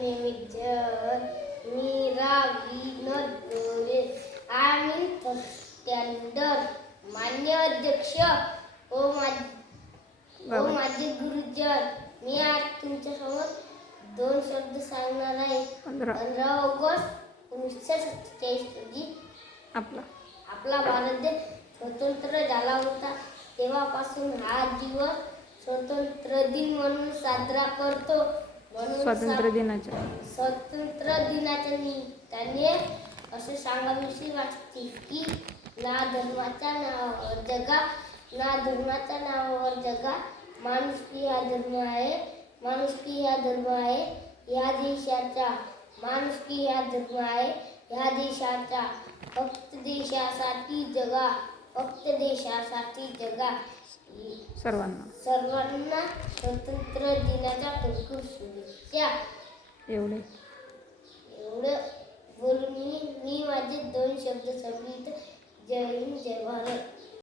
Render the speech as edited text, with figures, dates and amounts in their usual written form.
name is Meera Vinod Gore. I am in first standard. मान्य अध्यक्ष माझे गुरुजन, मी आज तुमच्यासमोर 2 शब्द सांगणार आहे. 15 ऑगस्ट 1947 रोजी आपला भारत देश स्वतंत्र झाला होता. तेव्हापासून हा दिवस स्वतंत्र दिन म्हणून साजरा करतो. म्हणून स्वातंत्र्य दिनाच्या निमित्ताने असे सांगावेसे वाटते की ना धर्माच्या नावावर जगा, माणुसकी हा धर्म आहे या देशाचा. माणुसकी हा धर्म आहे या देशाचा. फक्त देशासाठी जगा. सर्वांना स्वतंत्र दिनाच्या खूप शुभेच्छा. एवढं बोलून मी माझे 2 शब्द संपवितो. जय हिंद, जय भारत.